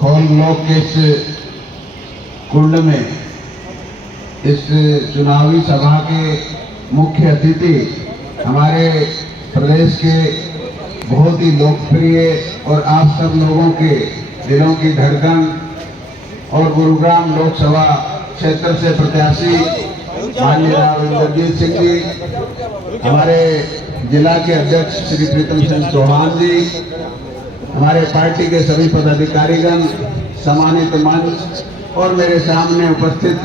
खोल ब्लॉक के इस कुंड में इस चुनावी सभा के मुख्य अतिथि हमारे प्रदेश के बहुत ही लोकप्रिय और आप सब लोगों के दिलों की धड़कन और गुरुग्राम लोकसभा क्षेत्र से प्रत्याशी माननीय राव इंद्रजीत सिंह जी, हमारे जिला के अध्यक्ष श्री प्रीतम सिंह चौहान जी, हमारे पार्टी के सभी पदाधिकारीगण, सम्मानित मंच और मेरे सामने उपस्थित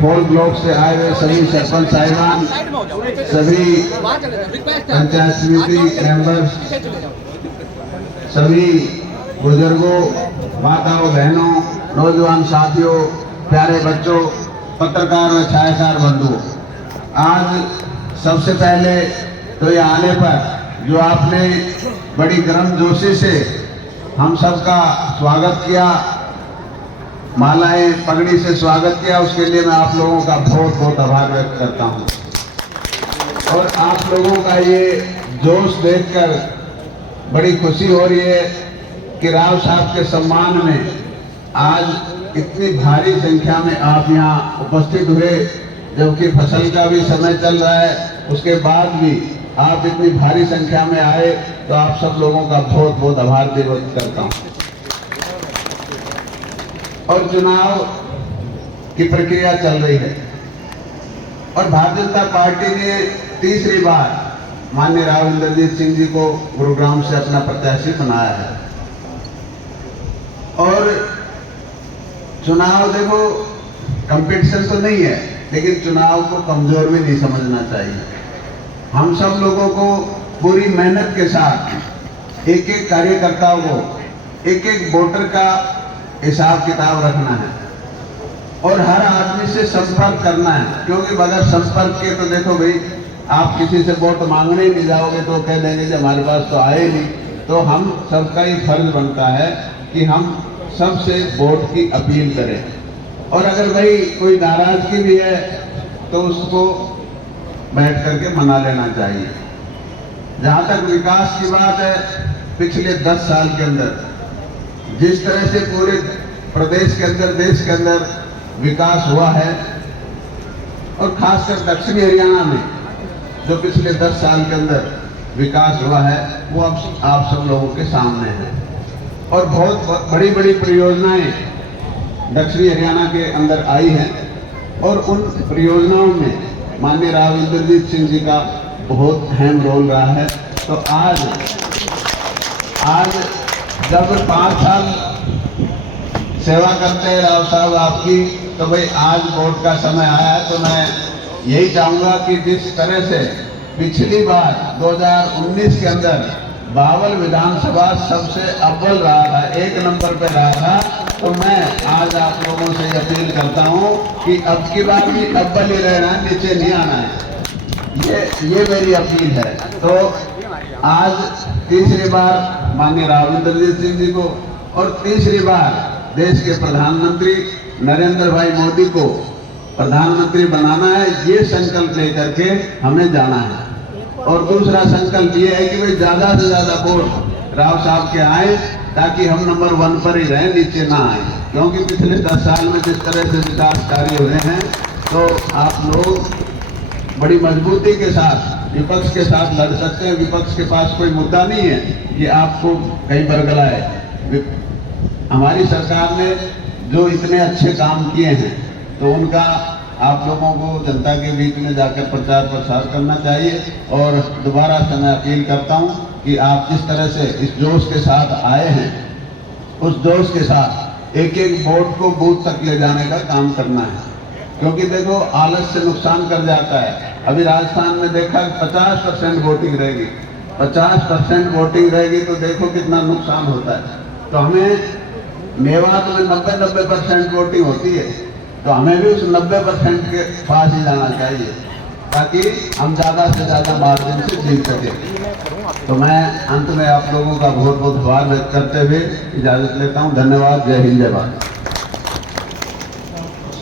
खोल ब्लॉक से आए हुए सभी सरपंच साहिबान, सभी पंचायत समिति मेंबर्स, सभी बुजुर्गों, माताओं, बहनों, नौजवान साथियों, प्यारे बच्चों, पत्रकार व छायाकार बंधुओं, आज सबसे पहले तो ये आने पर जो आपने बड़ी गर्मजोशी से हम सबका स्वागत किया, मालाएं पगड़ी से स्वागत किया, उसके लिए मैं आप लोगों का बहुत बहुत आभार व्यक्त करता हूं। और आप लोगों का ये जोश देखकर बड़ी खुशी हो रही है कि राव साहब के सम्मान में आज इतनी भारी संख्या में आप यहाँ उपस्थित हुए, जबकि फसल का भी समय चल रहा है, उसके बाद भी आप इतनी भारी संख्या में आए, तो आप सब लोगों का बहुत बहुत आभार व्यक्त करता हूँ। और चुनाव की प्रक्रिया चल रही है और भारतीय जनता पार्टी ने तीसरी बार माननीय राव इंद्रजीत सिंह जी को गुरुग्राम से अपना प्रत्याशी बनाया है। और चुनाव देखो कंपटीशन तो नहीं है, लेकिन चुनाव को कमजोर भी नहीं समझना चाहिए। हम सब लोगों को पूरी मेहनत के साथ एक एक कार्यकर्ताओं को, एक एक वोटर का हिसाब किताब रखना है और हर आदमी से संपर्क करना है, क्योंकि बगैर संपर्क के तो देखो भाई, आप किसी से वोट मांगने ही नहीं जाओगे तो कह देंगे कि हमारे पास तो आए नहीं। तो हम सबका ये फर्ज बनता है कि हम सबसे वोट की अपील करें, और अगर भाई कोई नाराजगी भी है तो उसको बैठ करके मना लेना चाहिए। जहां तक विकास की बात है, पिछले 10 साल के अंदर जिस तरह से पूरे प्रदेश के अंदर, देश के अंदर विकास हुआ है, और खासकर दक्षिणी हरियाणा में जो पिछले 10 साल के अंदर विकास हुआ है, वो अब आप सब लोगों के सामने है। और बहुत बड़ी बड़ी परियोजनाएं दक्षिणी हरियाणा के अंदर आई हैं, और उन परियोजनाओं में माननीय राव इंद्रजीत सिंह जी का बहुत अहम रोल रहा है। तो आज जब 5 साल सेवा करते हैं राव साहब आपकी, तो भाई आज वोट का समय आया है। तो मैं यही चाहूंगा कि जिस तरह से पिछली बार 2019 के अंदर बावल विधानसभा सबसे अव्वल रहा था, 1 नंबर पे रहा था, तो मैं आज आप लोगों से अपील करता हूं कि अब की बार भी अव्वल ही रहना है, नीचे नहीं आना है। ये मेरी अपील है। तो आज तीसरी बार माननीय राव इंद्रजीत सिंह जी को और तीसरी बार देश के प्रधानमंत्री नरेंद्र भाई मोदी को प्रधानमंत्री बनाना है, ये संकल्प लेकर के हमें जाना है। और दूसरा संकल्प ये है कि भाई ज्यादा से ज्यादा वोट राव साहब के आए, ताकि हम नंबर 1 पर ही रहें, नीचे ना आए। क्योंकि पिछले 10 साल में जिस तरह से विकास कार्य हुए हैं, तो आप लोग बड़ी मजबूती के साथ विपक्ष के साथ लड़ सकते हैं। विपक्ष के पास कोई मुद्दा नहीं है कि आपको कहीं बरगलाए। हमारी सरकार ने जो इतने अच्छे काम किए हैं, तो उनका आप लोगों को जनता के बीच में जाकर प्रचार प्रसार करना चाहिए। और दोबारा से मैं अपील करता हूं कि आप जिस तरह से इस जोश के साथ आए हैं, उस जोश के साथ एक एक वोट को बूथ तक ले जाने का काम करना है। क्योंकि देखो, आलस से नुकसान कर जाता है। अभी राजस्थान में देखा 50% वोटिंग रहेगी, 50% वोटिंग रहेगी, तो देखो कितना नुकसान होता है। तो हमें मेवात में 90% वोटिंग होती है, तो हमें भी उस 90% के पास ही जाना चाहिए, ताकि हम ज्यादा से ज्यादा मार्जिन से जीत सके। तो मैं अंत में आप लोगों का बहुत बहुत आभार व्यक्त करते हुए इजाजत लेता हूँ। धन्यवाद। जय हिंद, जय भारत।